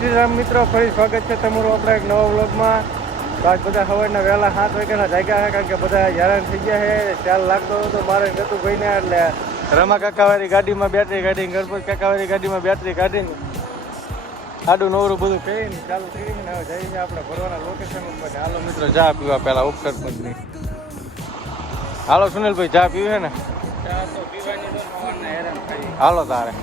શ્રી રામ મિત્રો, ફરી સ્વાગત છે તમારું આપણા એક નવા વ્લોગમાં. તો આજ બધા સવારના વહેલા 7 વાગ્યાના જાગ્યા છે, કારણ કે બધા હેરાન થઈ ગયા છે. ખ્યાલ લાગતો હતો મારે ગતુભાઈને, એટલે રમા કાકાવાળી ગાડીમાં બેટરી કાઢીને, ગણપત કાકાવાળી ગાડીમાં બેટરી કાઢીને આડું નવરું બધું કહીને ચાલુ કરીને હવે જઈએ છીએ આપણે ભરવાના લોકેશન ઉપર. હાલો મિત્રો, ચા પીવા પહેલા ઉપસરપંચની. હાલો સુનિલભાઈ, ચા પીવી છે ને? ચા તો પીવાની તો સવારના હેરાન થઈ. હાલો તારે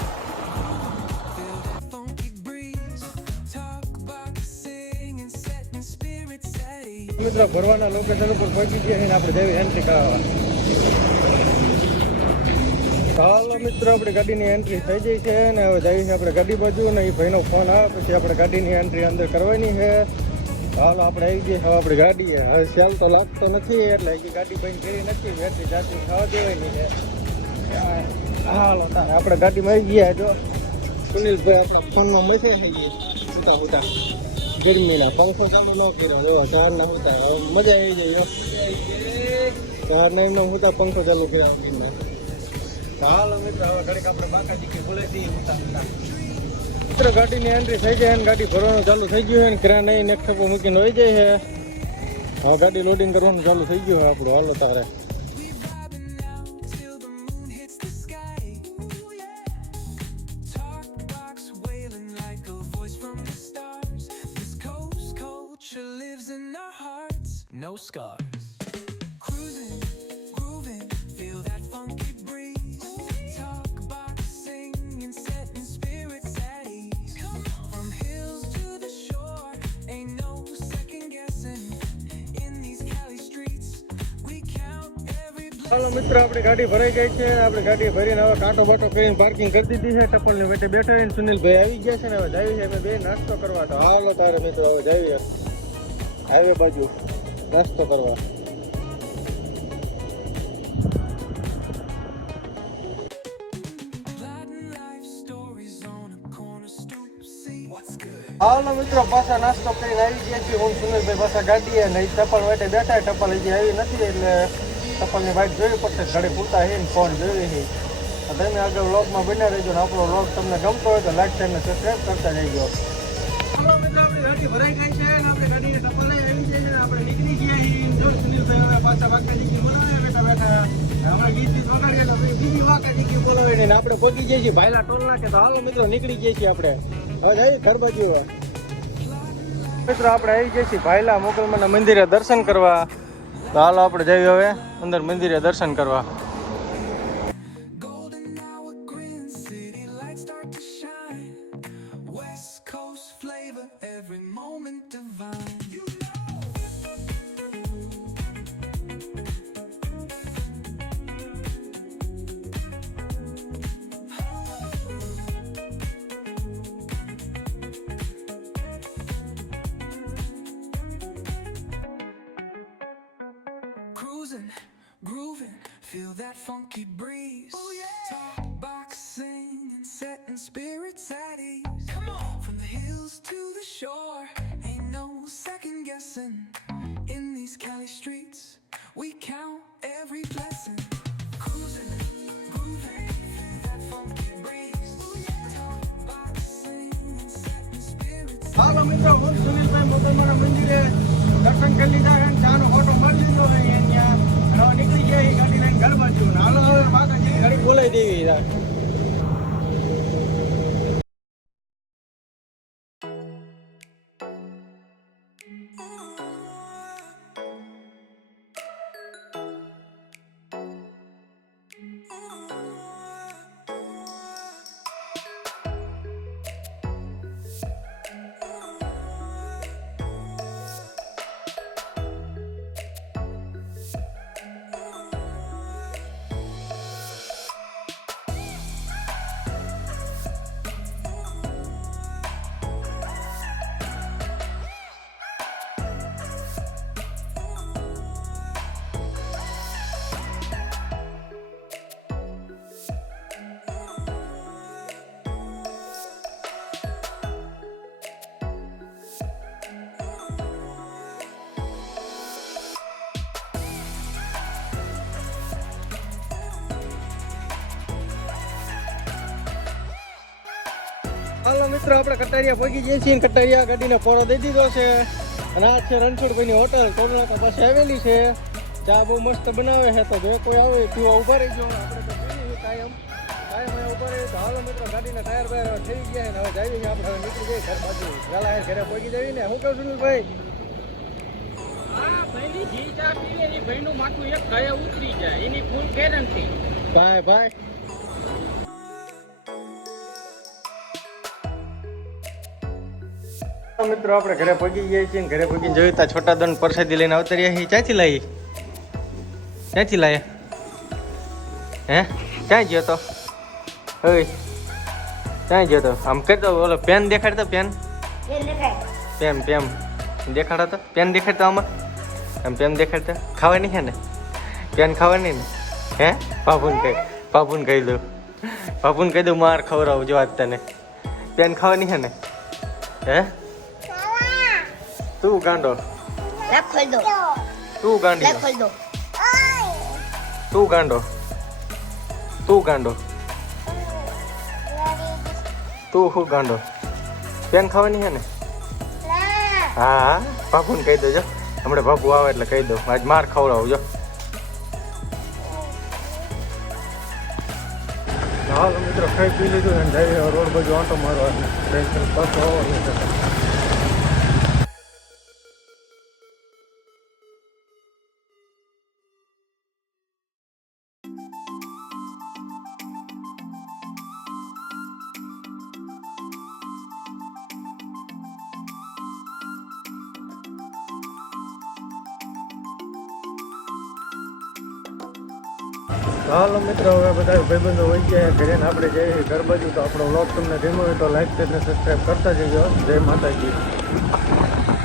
મિત્રો ભરવાના લોકેશન ઉપર પહોંચી ગયા છે, આપણે જઈએ એન્ટ્રી કરાવવા. ચાલો મિત્રો, આપણે ગાડીની એન્ટ્રી થઈ ગઈ છે ને હવે જઈએ છીએ આપણે ગાડી બાજુ. ને એ ભાઈનો ફોન આવે પછી આપણે ગાડીની એન્ટ્રી અંદર કરવાની છે. હાલો આપણે આવી ગઈ હવે આપણી ગાડી. હવે સેલ તો લાગતો નથી એટલે ગાડી બંધ કરી નથી, બેટરી જાતી ખાવા દેવાની છે. હાલો તારે આપણે ગાડીમાં આવી ગયા. જો સુનિલભાઈ આપણા ફોનમાં મેસેજ થઈ ગઈ ઉતા ઉતા ગરમીના પંખો ચાલુ ન કર્યો. જો ચારના હોતા મજા આવી જાય. ચારના એમનો હોતા પંખો ચાલુ કર્યા. હાલો મિત્રો, હવે ઘડીક આપણે બાકાજી કે બોલાવી દઈએ હોતા હોતા. મિત્રો ગાડીની એન્ટ્રી થઈ જાય અને ગાડી ભરવાનું ચાલુ થઈ ગયું છે ને કિરાણ નહીં એક ઠપો મૂકીને હોઈ જાય છે. હવે ગાડી લોડિંગ કરવાનું ચાલુ થઈ ગયું છે આપણું. હાલો તારે no scars. Cruising, grooving, feel that funky breeze. Talk, boxing, and setting spirits at ease. From hills to the shore, ain't no second guessing. In these Cali streets, we count every blessing. હાલો મિત્રો, આપણી ગાડી ભરાઈ ગઈ છે. આપણે ગાડી ભરીને હવે કાંટો બાટો કરીને પાર્કિંગ કરી દીધી છે. ટપલની વચ્ચે બેઠા રહીને સુનિલભાઈ આવી ગયા છે ને હવે જાવી છે અમે બે નાસ્તો કરવા. તો હાલો તારે મિત્રો હવે જાવી હાઈવે બાજુ નાસ્તો કરવા. હાલો મિત્રો, પાછા નાસ્તો કરીને આવી ગયા છીએ. હું સુનિલભાઈ પાછા ગાડીએ ને ટપલ વાટે બેઠા. ટપલ હજી આવી નથી એટલે ટપલની વાઇટ જોવી પડશે. ઘડી પૂરતા છે ને ફોન જોઈ છે. તમે આગળ વ્લોગમાં બન્યા રહેજો ને આપણો વ્લોગ તમને ગમતો હોય તો લાઈક શેર ને સબસ્ક્રાઈબ કરતા જઈજો. હાલો મિત્રો, આપણી ગાડી ભરાઈ ગઈ છે અને આપણે ગાડીને ટપલ આવી જાય છે. આપણે નીકળી ગયા છીએ. જો સુનિલભાઈ હવે પાછા વાકાજી બોલાવે બેઠા બેઠા. હમણાં ગીત વગાડીએ એટલે બીજી વાકાજી બોલાવીને આપણે પહોંચી જઈએ છીએ ભાઈલા ટોલ નાખે. તો હાલો મિત્રો, નીકળી જઈએ છીએ આપણે. હવે જઈએ ઘર બાજુ. મિત્રો આપણે આવી જઈએ છીએ ભાઈલા મોગલમાના મંદિરે દર્શન કરવા. તો હાલો આપણે જઈએ હવે અંદર મંદિરે દર્શન કરવા. Cruising, grooving, feel that funky breeze. Oh yeah. Talk, boxing, and setting spirits at ease. Come on. From the hills to the shore, ain't no second guessing. In these Cali streets, we count every blessing. Cruising, grooving, feel that funky breeze. Oh yeah. Talk, boxing, and setting spirits. હાલો મિત્રો, હું સુનિલભાઈ મોગલમાના મંદિરે દર્શન કરી લીધા છે. ચાનો photo મારી લીધો હોય અહીંયા. હવે નીકળી ગયા ગાડી લઈને ઘર બાજુ. હાલો હવે માતાજી ઘડી બોલાવી દેવી. હાલો મિત્રો આપણે કટારિયા પહોંચી જઈએ છીએ. કટારિયા ગાડીને પોરો દઈ દીધો છે અને આ છે રણછોડભાઈની હોટલ ટોલનાકા પાસે આવેલી છે. ચા બહુ મસ્ત બનાવે છે, તો જો કોઈ આવે પીવા ઉભા રહી ગયો. આપણે તો પીવી કાયમ અહીંયા ઉભા રહી. તો હાલો મિત્રો ગાડીના ટાયર બાયર થઈ ગયા ને હવે જઈએ છીએ આપણે. હવે નીકળી જઈએ ઘર બાજુ. વેલા ઘરે પહોંચી જઈએ ને. શું કહું સુનિલભાઈ? ભાઈનું માથું એક ઘરે ઉતરી જાય એની ફૂલ ગેરંટી. Bye bye. મિત્રો આપણે ઘરે પહોંચી જઈએ છીએ ને ઘરે પહોંચીને જોયું તા છોટા દન પરસાદી લઈને અવતર્યા છીએ. ક્યાંથી લાવી? ક્યાંથી લાવ્યા? હે ક્યાં ગયો તો? ઓય ક્યાં ગયો તો? આમ કહી દો. ઓલો પેન દેખાડતો. પેન પેન પેન દેખાડો તો. પેન દેખાડતો આમાં. આમ પેન દેખાડતો. ખાવાની છે ને? પેન ખાવાની ને? હે બાપુને કહી દઉં. બાપુને કહી દઉં માર ખવડાવું જો આજ તને. પેન ખાવાની છે ને? હે તું ગાંડો. તું ગાંડી. તું ગાંડો. તું ગાંડો. તું શું ગાંડો? પેન ખાવાની છે ને? હા બાપુને કહી દેજો. હમણાં બાપુ આવે એટલે કહી દઉં આજ માર ખવડાવું જો. હાલો મિત્રો ખાઈ પી લીધું અને જઈએ રોડ બાજુ આંટો મારવા. ટેન્શન પાછું આવવાનું છે. હાલો મિત્રો હવે બધા ભાઈબંધો વહી ગયા ઘરે ને આપણે જઈએ ઘર બાજુ. તો આપણો વ્લોગ તમને ગમ્યો હોય તો લાઈક અને સબસ્ક્રાઈબ કરતા જજો. જય માતાજી.